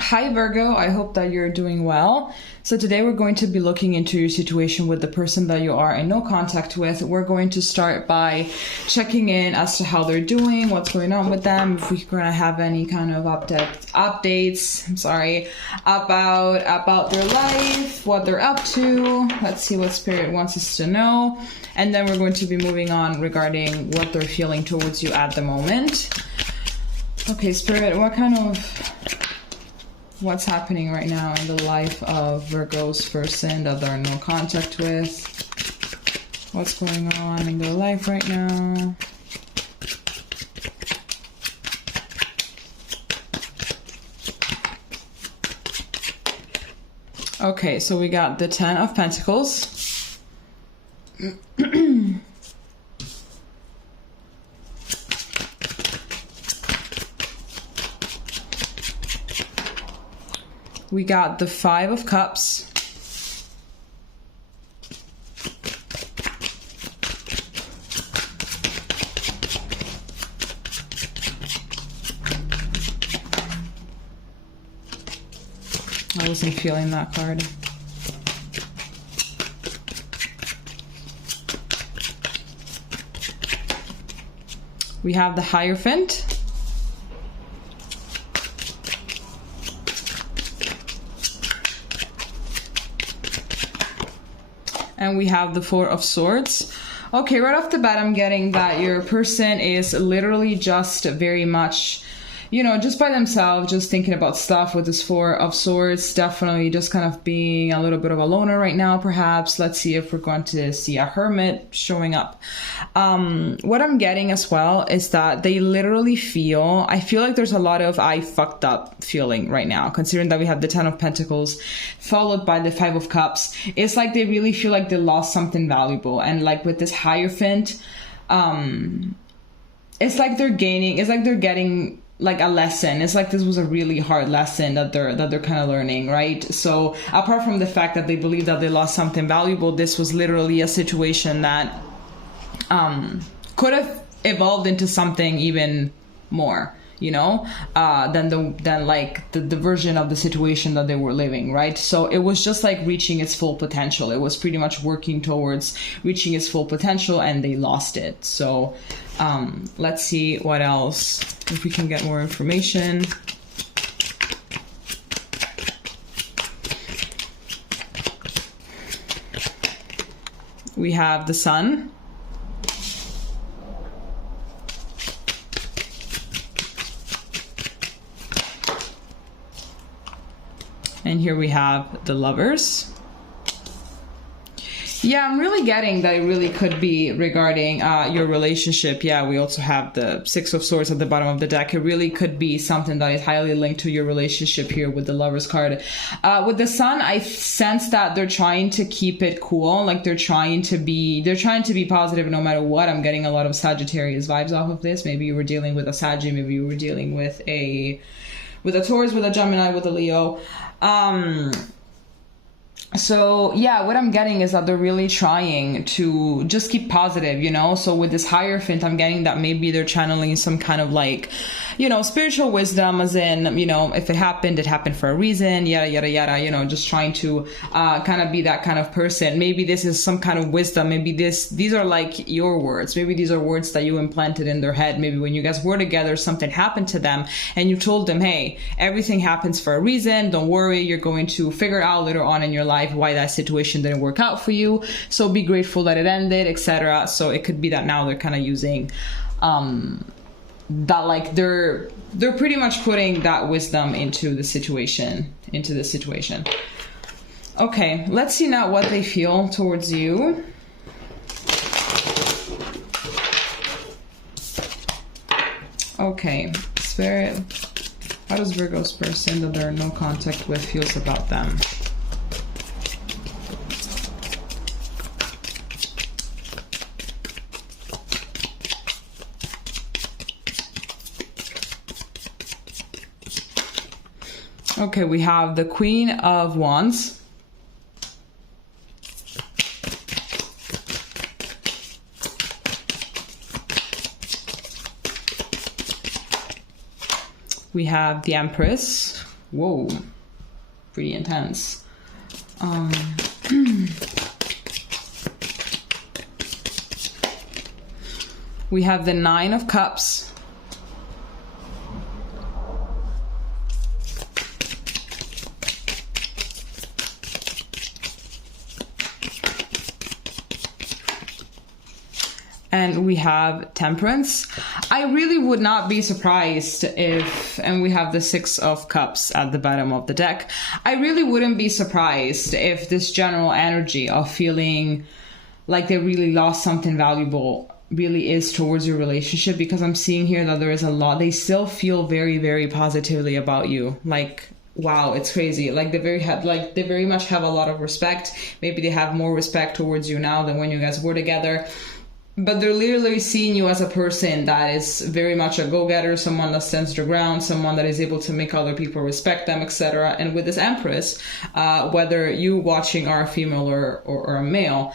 Hi Virgo, I hope that you're doing well. So today we're going to be looking into your situation with the person that you are in no contact with. We're going to start by checking in as to how they're doing, what's going on with them, if we're going to have any kind of updates, about their life, what they're up to. Let's see what Spirit wants us to know. And then we're going to be moving on regarding what they're feeling towards you at the moment. Okay, Spirit, what's happening right now in the life of Virgo's person that they're in no contact with? What's going on in their life right now? Okay, so we got the 10 of Pentacles. We got the 5 of Cups. I wasn't feeling that card. We have the Hierophant. And we have the 4 of Swords. Okay, right off the bat, I'm getting that your person is literally just very much, you know, just by themselves, just thinking about stuff with this 4 of Swords. Definitely just kind of being a little bit of a loner right now, perhaps. Let's see if we're going to see a Hermit showing up. What I'm getting as well is that they literally I feel like there's a lot of I fucked up feeling right now, considering that we have the 10 of Pentacles followed by the 5 of Cups. It's like they really feel like they lost something valuable. And like with this Hierophant, it's like they're getting like a lesson. It's like this was a really hard lesson that they're kind of learning, right? So apart from the fact that they believe that they lost something valuable, this was literally a situation that could have evolved into something even more, you know, than the version of the situation that they were living, right? So it was just like reaching its full potential. It was pretty much working towards reaching its full potential, and they lost it. So let's see what else, if we can get more information. We have the Sun. And here we have the Lovers. Yeah, I'm really getting that it really could be regarding your relationship. Yeah, we also have the 6 of Swords at the bottom of the deck. It really could be something that is highly linked to your relationship here with the Lovers card. With the Sun, I sense that they're trying to keep it cool. Like they're trying to be positive no matter what. I'm getting a lot of Sagittarius vibes off of this. Maybe you were dealing with a Saggy, maybe you were dealing with a Taurus, with a Gemini, with a Leo. So yeah, what I'm getting is that they're really trying to just keep positive, you know? So with this Hierophant, I'm getting that maybe they're channeling some kind of like, you know, spiritual wisdom, as in, you know, if it happened for a reason, yada, yada, yada, you know, just trying to kind of be that kind of person. Maybe this is some kind of wisdom. Maybe these are like your words. Maybe these are words that you implanted in their head. Maybe when you guys were together, something happened to them and you told them, hey, everything happens for a reason. Don't worry. You're going to figure out later on in your life why that situation didn't work out for you. So be grateful that it ended, etc. So it could be that now they're kind of using that, like they're pretty much putting that wisdom into the situation. Okay, let's see now what they feel towards you. Okay, Spirit, how does Virgo's person that they're in no contact with feels about them? Okay, we have the Queen of Wands. We have the Empress. Whoa, pretty intense. We have the Nine of Cups. And we have Temperance. I really would not be surprised if, and we have the Six of Cups at the bottom of the deck. I really wouldn't be surprised if this general energy of feeling like they really lost something valuable really is towards your relationship, because I'm seeing here that there is a lot. They still feel very, very positively about you. Like, wow, it's crazy. Like they very much have a lot of respect. Maybe they have more respect towards you now than when you guys were together. But they're literally seeing you as a person that is very much a go-getter, someone that stands their ground, someone that is able to make other people respect them, etc. And with this Empress, whether you watching are a female or a male,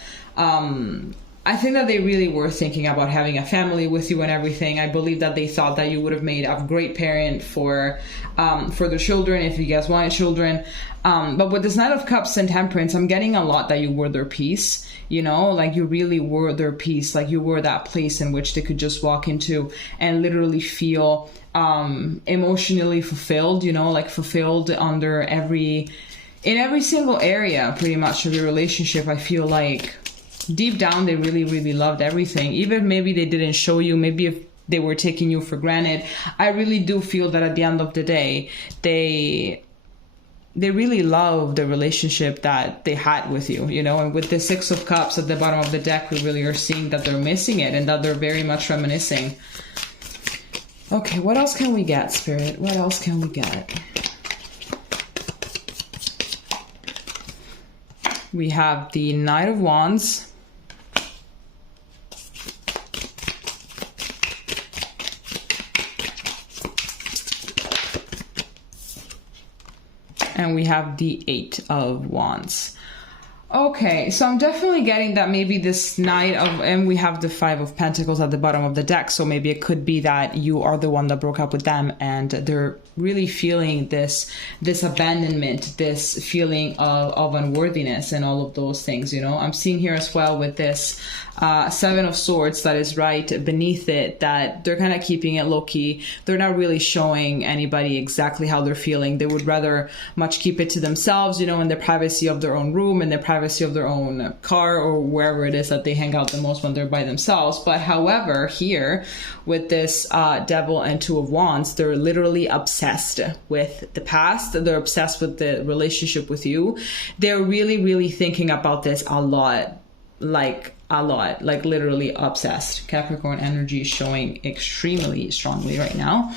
I think that they really were thinking about having a family with you and everything. I believe that they thought that you would have made a great parent for their children if you guys wanted children. But with this Knight of Cups and Temperance, I'm getting a lot that you were their peace. You know, like you really were their peace. Like you were that place in which they could just walk into and literally feel emotionally fulfilled. You know, like fulfilled in every single area, pretty much, of your relationship. I feel like deep down they really, really loved everything. Even maybe they didn't show you, maybe if they were taking you for granted. I really do feel that at the end of the day, they really love the relationship that they had with you, you know. And with the Six of Cups at the bottom of the deck, we really are seeing that they're missing it and that they're very much reminiscing. Okay, what else can we get, Spirit? What else can we get? We have the Knight of Wands. And we have the Eight of Wands. Okay, so I'm definitely getting that maybe this Knight of, and we have the Five of Pentacles at the bottom of the deck, so maybe it could be that you are the one that broke up with them and they're really feeling this abandonment, this feeling of unworthiness and all of those things, you know. I'm seeing here as well with this Seven of Swords that is right beneath it, that they're kind of keeping it low-key. They're not really showing anybody exactly how they're feeling. They would rather much keep it to themselves, you know, in the privacy of their own room, in the privacy of their own car, or wherever it is that they hang out the most when they're by themselves. But however, here with this Devil and Two of Wands, they're literally obsessed with the past. They're obsessed with the relationship with you. They're really, really thinking about this a lot, like literally obsessed. Capricorn energy is showing extremely strongly right now.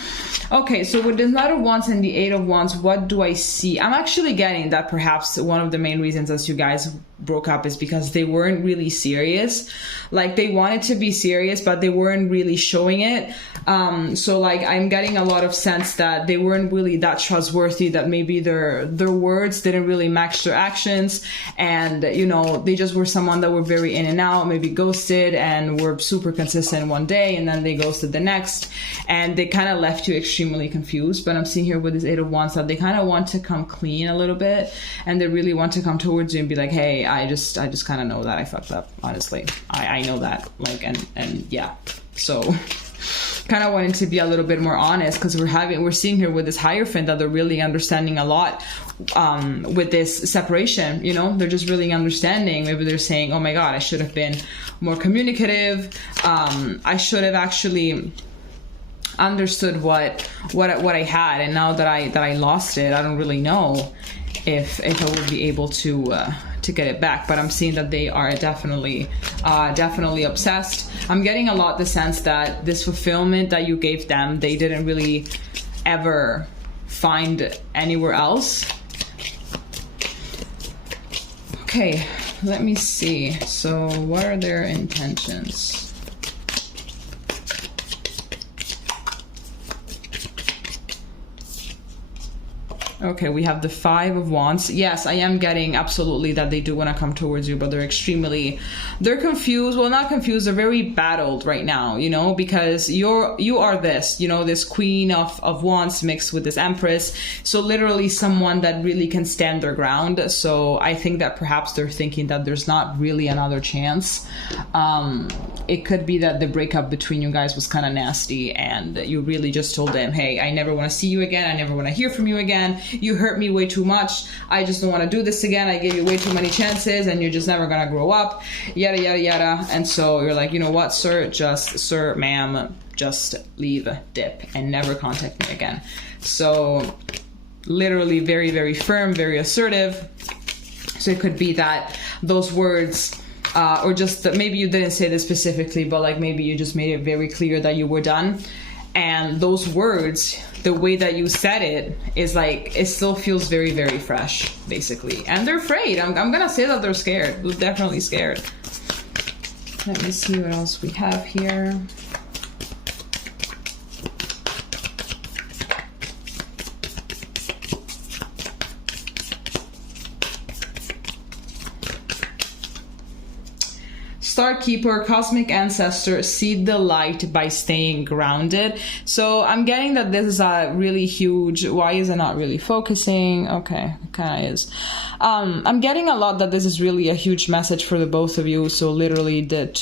Okay, so with the Knight of Wands and the Eight of Wands, what do I see? I'm actually getting that perhaps one of the main reasons as you guys broke up is because they weren't really serious. Like they wanted to be serious, but they weren't really showing it. So like I'm getting a lot of sense that they weren't really that trustworthy, that maybe their words didn't really match their actions, and you know, they just were someone that were very in and out, maybe ghosted, and were super consistent one day and then they ghosted the next, and they kind of left you extremely confused. But I'm seeing here with this Eight of Wands that they kind of want to come clean a little bit, and they really want to come towards you and be like, hey, I just kind of know that I fucked up, honestly. I know that, like, and yeah, so kind of wanting to be a little bit more honest, because we're seeing here with this Hierophant that they're really understanding a lot with this separation, you know. They're just really understanding. Maybe they're saying, oh my god, I should have been more communicative, I should have actually understood what I had, and now that I lost it, I don't really know if I would be able to get it back. But I'm seeing that they are definitely obsessed. I'm getting a lot the sense that this fulfillment that you gave them, they didn't really ever find anywhere else. Okay, let me see. So what are their intentions? Okay, we have the 5 of Wands. Yes, I am getting absolutely that they do want to come towards you, but they're confused. Well, not confused, they're very battled right now, you know, because you are this, you know, this Queen of Wands mixed with this Empress. So literally someone that really can stand their ground. So I think that perhaps they're thinking that there's not really another chance. It could be that the breakup between you guys was kind of nasty and you really just told them, hey, I never want to see you again. I never want to hear from you again. You hurt me way too much. I just don't want to do this again. I gave you way too many chances and you're just never going to grow up. Yada, yada, yada. And so you're like, you know what, sir, ma'am, just leave, dip, and never contact me again. So literally very, very firm, very assertive. So it could be that those words, or just that maybe you didn't say this specifically, but like maybe you just made it very clear that you were done. And those words, the way that you said it is like, it still feels very, very fresh, basically. And they're afraid. I'm gonna say that they're scared. They're definitely scared. Let me see what else we have here. Star Keeper, Cosmic Ancestor, seed the light by staying grounded. So I'm getting that this is a really huge, why is it not really focusing? Okay, it kind of is. I'm getting a lot that this is really a huge message for the both of you. So literally did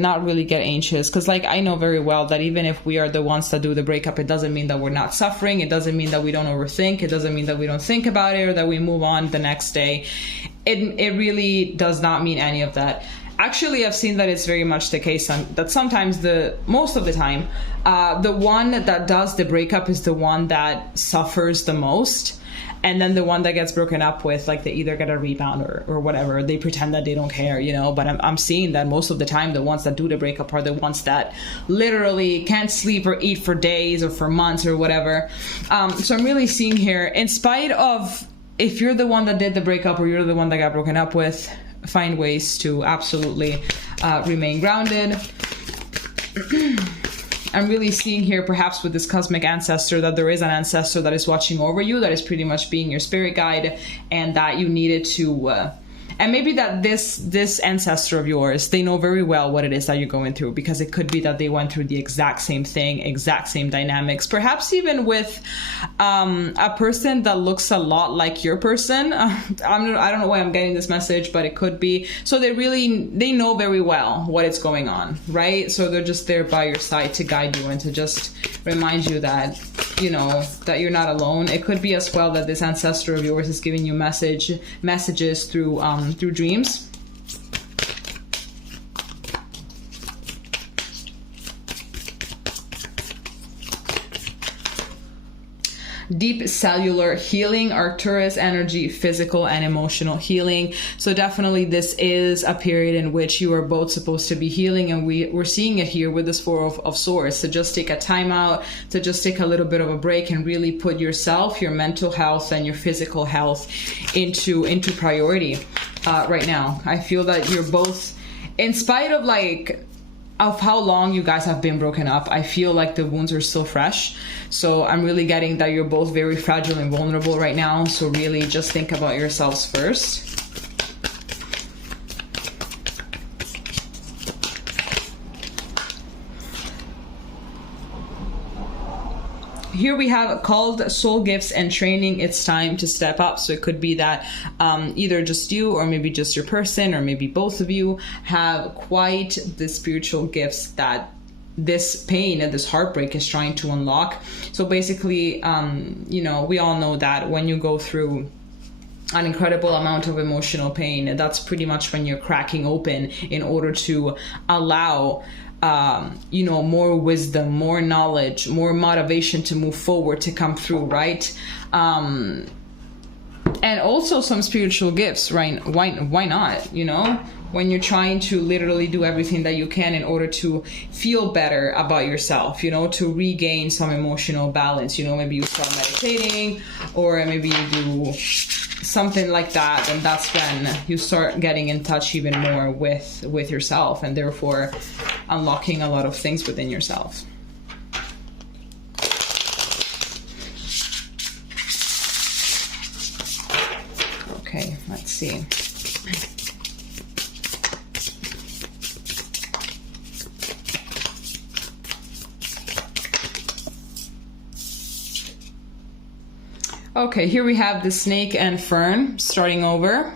not really get anxious, because like I know very well that even if we are the ones that do the breakup, it doesn't mean that we're not suffering. It doesn't mean that we don't overthink. It doesn't mean that we don't think about it or that we move on the next day. It really does not mean any of that. Actually, I've seen that it's very much the case that sometimes, most of the time, the one that does the breakup is the one that suffers the most. And then the one that gets broken up with, like they either get a rebound or whatever, they pretend that they don't care, you know. But I'm seeing that most of the time, the ones that do the breakup are the ones that literally can't sleep or eat for days or for months or whatever. So I'm really seeing here, in spite of if you're the one that did the breakup or you're the one that got broken up with, find ways to absolutely remain grounded. I'm really seeing here, perhaps with this cosmic ancestor, that there is an ancestor that is watching over you, that is pretty much being your spirit guide, and that you needed to and maybe that this ancestor of yours, they know very well what it is that you're going through, because it could be that they went through the exact same thing, exact same dynamics, perhaps even with a person that looks a lot like your person. I don't know why I'm getting this message, but it could be. So they know very well what is going on, right? So they're just there by your side to guide you and to just remind you that, you know, that you're not alone. It could be as well that this ancestor of yours is giving you messages through dreams. Deep cellular healing, Arcturus energy, physical and emotional healing. So definitely this is a period in which you are both supposed to be healing, and we're seeing it here with this Four of Swords, to just take a time out, to just take a little bit of a break and really put yourself, your mental health and your physical health into priority right now. I feel that you're both, in spite of how long you guys have been broken up, I feel like the wounds are still fresh. So I'm really getting that you're both very fragile and vulnerable right now. So really just think about yourselves first. Here we have called soul gifts and training. It's time to step up. So it could be that either just you, or maybe just your person, or maybe both of you have quite the spiritual gifts that this pain and this heartbreak is trying to unlock. So basically, you know, we all know that when you go through an incredible amount of emotional pain, that's pretty much when you're cracking open in order to allow you know, more wisdom, more knowledge, more motivation to move forward, to come through, right? And also some spiritual gifts, right? Why not, you know? When you're trying to literally do everything that you can in order to feel better about yourself, you know, to regain some emotional balance. You know, maybe you start meditating, or maybe you do something like that, and that's when you start getting in touch even more with yourself, and therefore unlocking a lot of things within yourself. see. Okay, here we have the snake and fern starting over.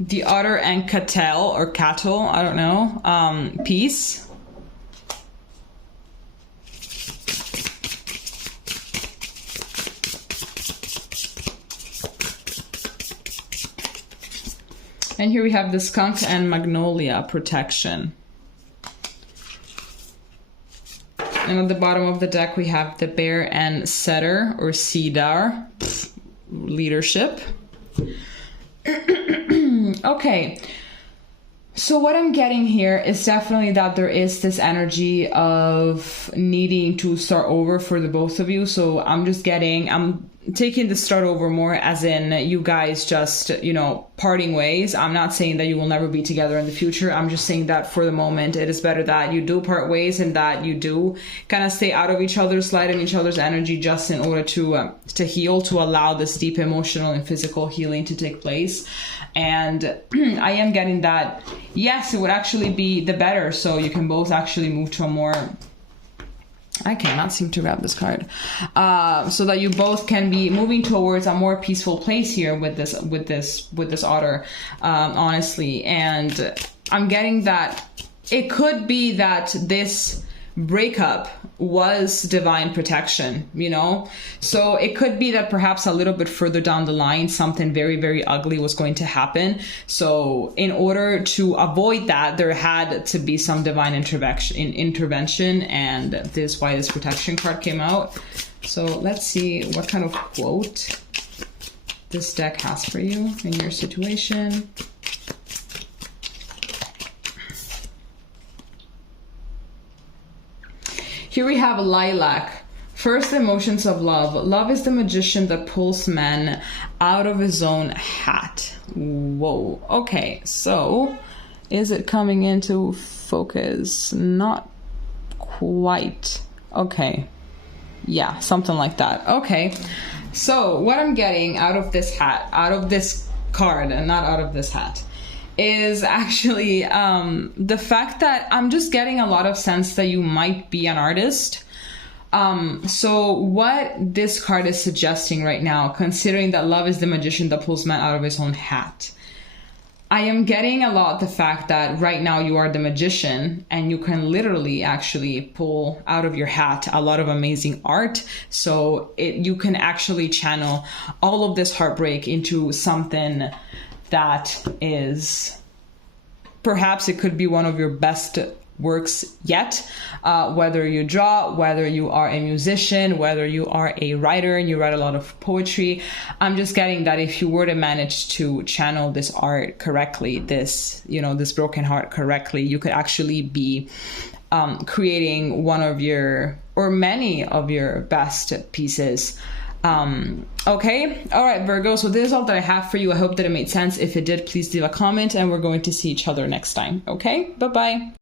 The otter and cattle, or cattle, I don't know, peace. And here we have the skunk and magnolia, protection. And at the bottom of the deck we have the bear and setter, or cedar, leadership. Okay, so what I'm getting here is definitely that there is this energy of needing to start over for the both of you. So I'm taking the start over more as in you guys just, you know, parting ways. I'm not saying that you will never be together in the future. I'm just saying that for the moment, it is better that you do part ways and that you do kind of stay out of each other's light and each other's energy, just in order to heal, to allow this deep emotional and physical healing to take place. And I am getting that, yes, it would actually be the better. So you can both actually move to a more, I cannot seem to grab this card, so that you both can be moving towards a more peaceful place here with this otter, honestly. And I'm getting that it could be that this breakup was divine protection, you know? So it could be that perhaps a little bit further down the line, something very, very ugly was going to happen. So in order to avoid that, there had to be some divine intervention, and this is why this protection card came out. So let's see what kind of quote this deck has for you in your situation. Here we have lilac. First emotions of love. Love is the magician that pulls men out of his own hat. Whoa. Okay, so is it coming into focus? Not quite. Okay. Yeah, something like that. Okay. So what I'm getting out of this hat, out of this card, and not out of this hat, is actually the fact that I'm just getting a lot of sense that you might be an artist. So what this card is suggesting right now, considering that love is the magician that pulls man out of his own hat, I am getting a lot the fact that right now you are the magician and you can literally actually pull out of your hat a lot of amazing art. So you can actually channel all of this heartbreak into something that is, perhaps it could be one of your best works yet, whether you draw, whether you are a musician, whether you are a writer and you write a lot of poetry. I'm just getting that if you were to manage to channel this art correctly, this, you know, this broken heart correctly, you could actually be creating one of your, or many of your best pieces. Okay. All right, Virgo. So this is all that I have for you. I hope that it made sense. If it did, please leave a comment and we're going to see each other next time. Okay. Bye-bye.